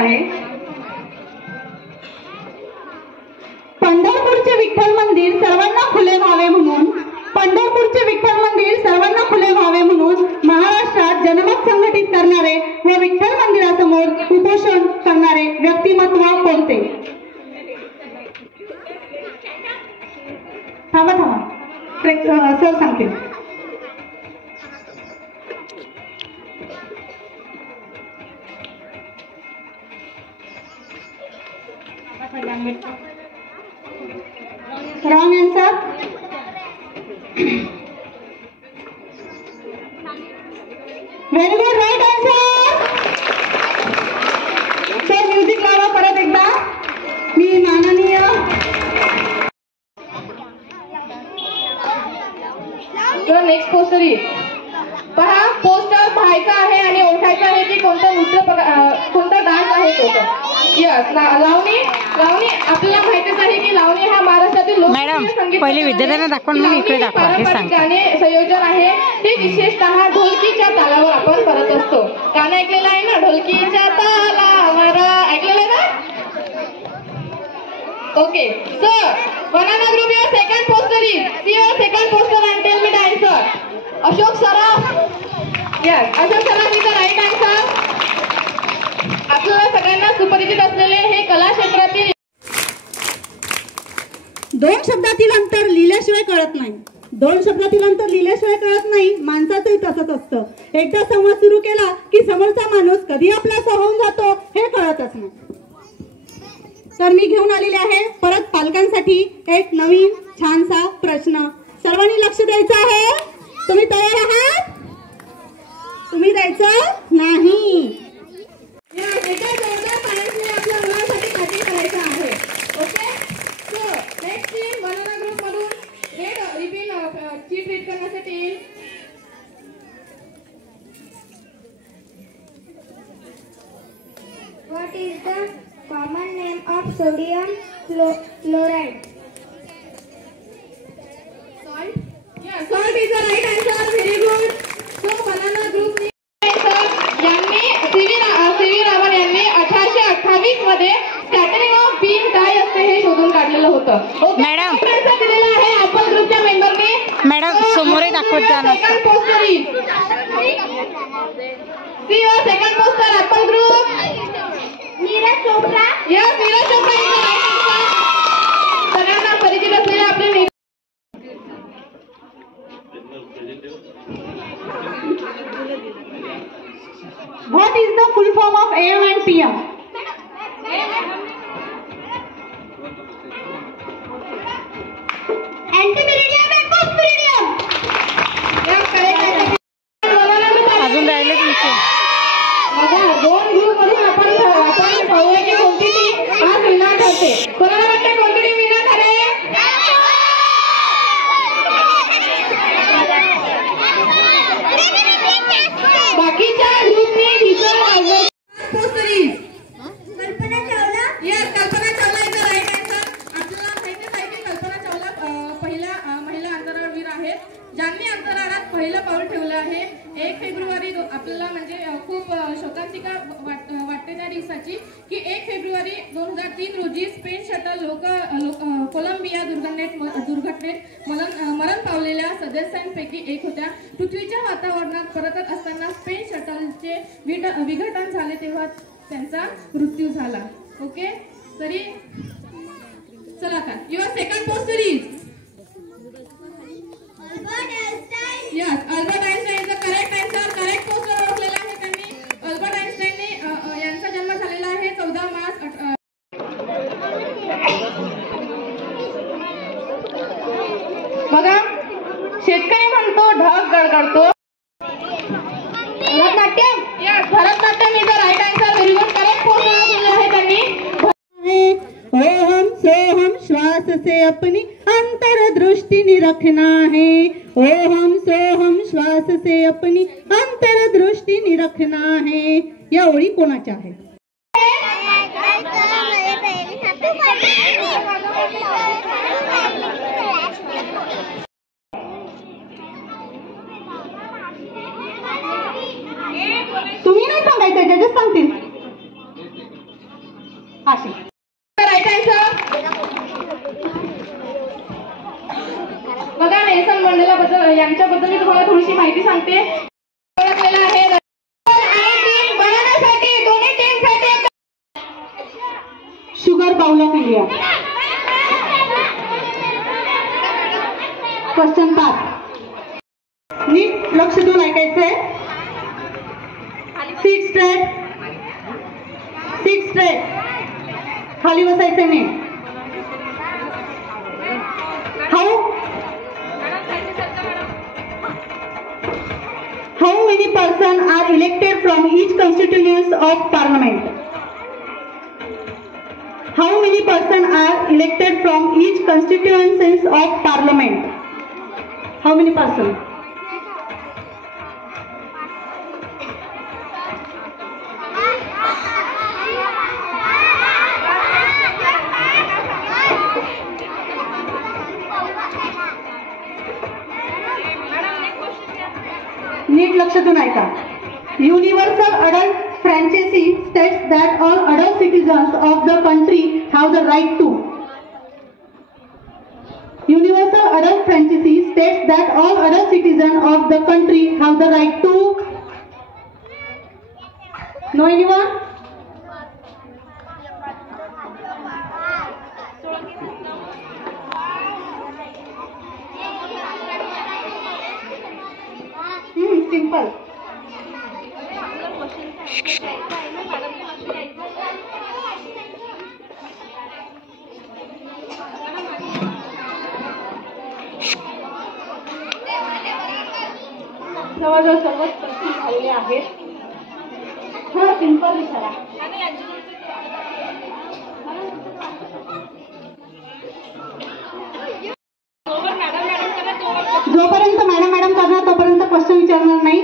आहे. पंढरपूरचे विठ्ठल मंदिर सर्वांना खुले व्हावे म्हणून, पंढरपूरचे विठ्ठल मंदिर सर्वांना खुले व्हावे म्हणून महाराष्ट्रात जनमत संघटित करणारे व विठ्ठल मंदिरासमोर उपोषण करणारे व्यक्तिमत्व कोणते? थांबा सर सांगतील. Wrong answer. Very good, right answer. Sir music लावा परत एकदा. मी माननीय नेक्स्ट पोस्टर येईल पहा. पोस्टर पाहायचा आहे आणि ओळखायचं आहे की कोणतं नृत्य कोणता डान्स आहे तो. यस, लावणी. लावणी आपल्याला माहितीच आहे की लावणी हा महाराष्ट्रातील लोकप्रिय संगीत पहिले विद्यार्थ्यांना दाखवा मग इकडे दाखवा हे सांगते. गाणे संयोजन आहे ते विशेषतः ढोलकीच्या तालावर आपण करत असतो. गाणं ऐकलेलं आहे ना, ढोलकीच्या तालावर ऐकलेलं आहे ना. Okay sir, banana group your second poster is see your second poster and tell me the answer. Ashok Saraf. Yes, Ashok Saraf is the right answer. आपल्याला सगळ्यांना सुपरिचित असलेले हे कला क्षेत्रातील दोन शब्दातील अंतर लिहिल्याशिवाय कळत नाही. दोन शब्दातील अंतर लिहिल्याशिवाय कळत नाही. माणसाचंही तसंच असतं. एकदा संवाद सुरू केला की समोरचा माणूस कधी आपला होऊन जातो हे कळतच नाही. तर मी घेऊन आलेले आहे परत पालकांसाठी एक नवीन छानसा प्रश्न. सर्वांनी लक्ष द्यायचं आहे. तुम्ही तयार आहात? तुम्ही द्यायचं नाही. एका जोरदार पाण्याने आपल्या मुलांसाठी खात्री करायचं आहे. Okay, so next team banana group मधून रेड रिबन चीफ रीड करण्यासाठी येईल. What is the common name of sodium chloride? Salt. Yeah, salt is the right answer. Very good. So banana group यांनी सीवी रामन यांनी 1828 मध्ये scattering of bin काय असते हे शोधून काढलेलं होतं. मॅडम दिलेलं आहे ॲपल ग्रुपच्या मेंबरने. मॅडम समोर दाखवत जाणार. Second poster is see your second poster apple group. Neeraj Chopra. Yes, Neeraj Chopra is the right answer. सगळ्यांना परिचित असलेले आपले What is the full form of AM and PM? Anti-meridian and post-meridian. अजून राहिले तुमचे. दोन ग्रुप मधून आपण पाहूया की कोणती टीम आज विनर ठरते. कोणाला वाटते कोणती टीम विनर ठरेल? बाकीच्या ग्रुपने Kalpana Chawla. Yes, Kalpana Chawla is the right answer. आपल्याला माहितीच आहे की कल्पना चावला पहिल्या महिला अंतराळवीर आहेत ज्यांनी अंतराळात पहिलं पाऊल ठेवलं आहे. 1 फेब्रुवारी आपल्याला म्हणजे खूप शोकांतिका वाटते त्या दिवसाची की 1 फेब्रुवारी 2003 रोजी स्पेस शटल कोलंबिया दुर्घटनेत मरण पावलेल्या सदस्यांपैकी एक होत्या. पृथ्वीच्या वातावरणात परतत असताना स्पेस शटलचे विघटन झाले तेव्हा त्यांचा मृत्यू झाला. ओके, तरी चला आता your second poster is Albert Einstein. Yes, Albert Einstein is the correct answer. Correct poster ओळखलेला आहे त्यांनी. अल्बर्ट आइन्स्टाईनने यांचा जन्म झालेला आहे 14 मार्च. बघा, शेतकरी म्हणतो ढग गडगडतो. Bharatanatyam. Yes, Bharatanatyam is the right answer. Very good. Correct poster ओळखलेला आहे त्यांनी. ओम सोहम श्वास से अपनी अंतर्दृष्टि निरखना है. ओम सोहम श्वास से अपनी अंतर्दृष्टि निरखना है. या ओळी कोणाच्या आहेत? तुम्ही नाही सांगायचं, जजेस सांगतील. नाशिक. Right answer. बघा नेल्सन मंडेला बद्दल यांच्याबद्दल मी तुम्हाला थोडीशी माहिती सांगते. ओळखलेलं आहे बनवण्यासाठी दोन्ही टीमसाठी sugar bowl of India. Question 5. नीट लक्ष देऊन ऐकायचंय. सीट स्ट्रेट, सीट स्ट्रेट, खाली बसायचं नाही. How many persons are elected from each constituency of parliament? How many persons are elected from each constituencies of parliament? How many persons? नीट लक्ष देऊन ऐका. Universal adult franchise states that all adult citizens of the country have the right to. Universal adult franchise states that all adult citizens of the country have the right to. Know anyone? Simple. जवळजवळ सर्वच प्रश्न झालेले आहेत. थोडं simple विचारा. जोपर्यंत madam करणार तोपर्यंत क्वेश्चन विचारणार नाही.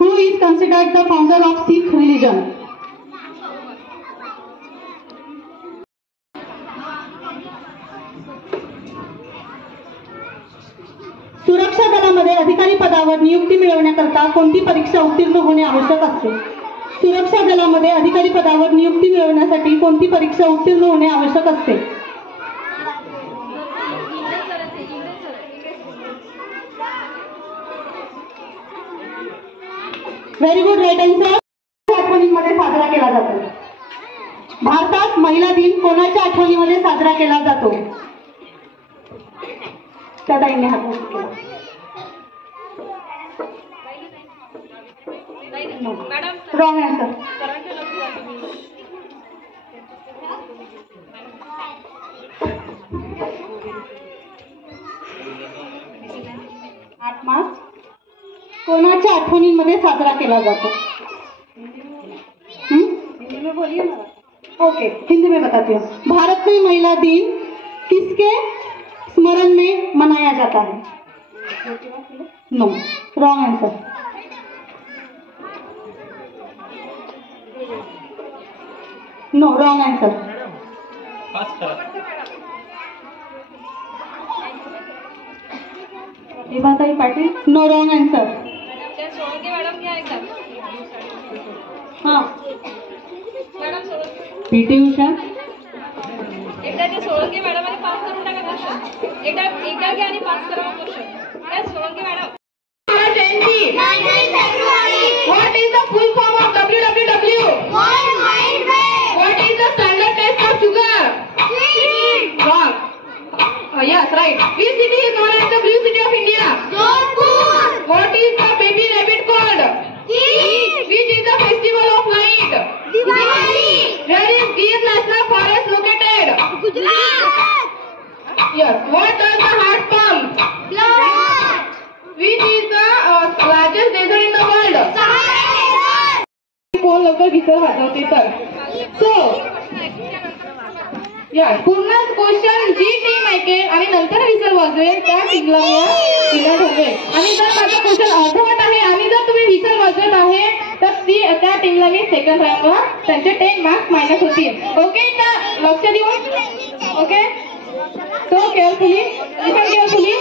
Who is considered the founder of Sikh religion? सुरक्षा दलामध्ये अधिकारी पदावर नियुक्ती मिळवण्याकरता कोणती परीक्षा उत्तीर्ण होणे आवश्यक असते? सुरक्षा दलामध्ये अधिकारी पदावर नियुक्ती मिळवण्यासाठी कोणती परीक्षा उत्तीर्ण होणे आवश्यक असते? Very good. Right answer. आठवणींमध्ये साजरा केला जातो. भारतात महिला दिन कोणाच्या आठवणीमध्ये साजरा केला जातो? त्या ताईंनी हात वर केला. Wrong answer. 8 मार्च कोणाच्या आठवणींमध्ये साजरा केला जातो? हिंदी में बोलिए ना. ओके, हिंदी में बताती हूँ. भारत में महिला दिन किसके स्मरण में मनाया जाता है? No, wrong answer. No, wrong answer. Pratibhatai Patil. No, wrong answer. हाँ, पीटी उषा. एकदा ते सोळंके मॅडमांनी पास करून टाका क्वेश्चन. एकदा घ्या आणि पास करा क्वेश्चन. काय Solanke madam? What is the full form of WWW? What is the standard test for sugar? Wrong. Yes, right. Which city is known as the blue city of India? What is the baby rabbit called? Which is the festival of light? Where is Gir National Forest located? Yes. What does the heart pump? Which is the largest desert in the world? कोण लवकर विसर वाजवते तर. So या पूर्ण question जी team ऐकेल आणि नंतर विसर वाजवेल त्या टीमला ठरवेल. आणि जर माझा क्वेश्चन अर्धवट आहे आणि जर तुम्ही विसर वाजवत आहे तर त्या टीमला मी सेकंड राऊंडवर त्यांचे 10 मार्क्स मायनस होतील. ओके, तर लक्ष देऊन okay. So carefully listen carefully.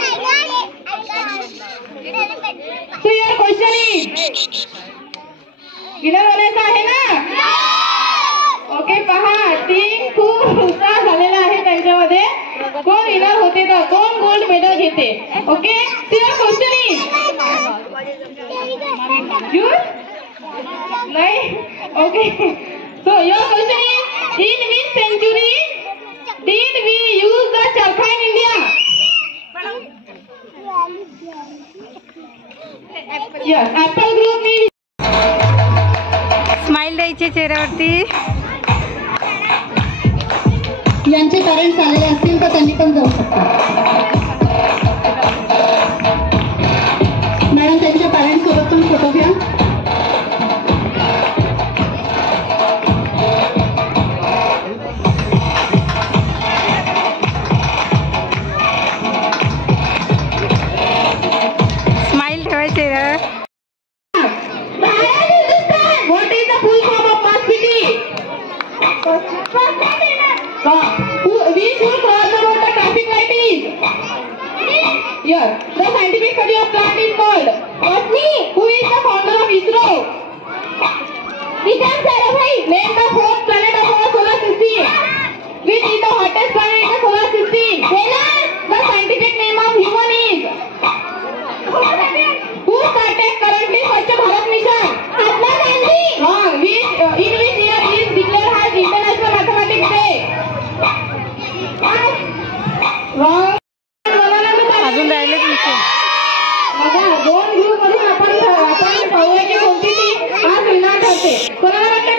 So your question is winner बनायचं आहे ना? ओके, पहा टीम खूप उत्साह झालेला आहे त्यांच्यामध्ये. कोण विनर होते तर कोण गोल्ड मेडल घेते. ओके, युअर क्वेश्चन इज नाही. Okay, so your question is in which century did we use the charkha in India? Yes, Apple Group ने स्माइल द्यायची चेहऱ्यावरती. यांचे पॅरेंट्स आलेले असतील तर त्यांनी पण जाऊ शकतात. मॅडम त्यांच्या पॅरेंट्स सोबत पण फोटो घ्या. स्माइल ठेवायची चेहऱ्यावर. What is the full form of mass PT? We should cross the road. The traffic light is. Yes. The scientific study of plant is called. Botany. Who is the founder of ISRO? Vikram Sarabhai. Name the fourth planet of our solar system. Which is the hottest planet in the solar system? Venus. The scientific name of human is. Who started currently Swachh Bharat mission? Mahatma Gandhi. Wrong. In which year is declared as International Mathematics Day? Wrong. अजून राहिले तुमचे. बघा, 2 group मधून आपण पाहूया की कोणती team आज विनर ठरते. कोणाला वाटतं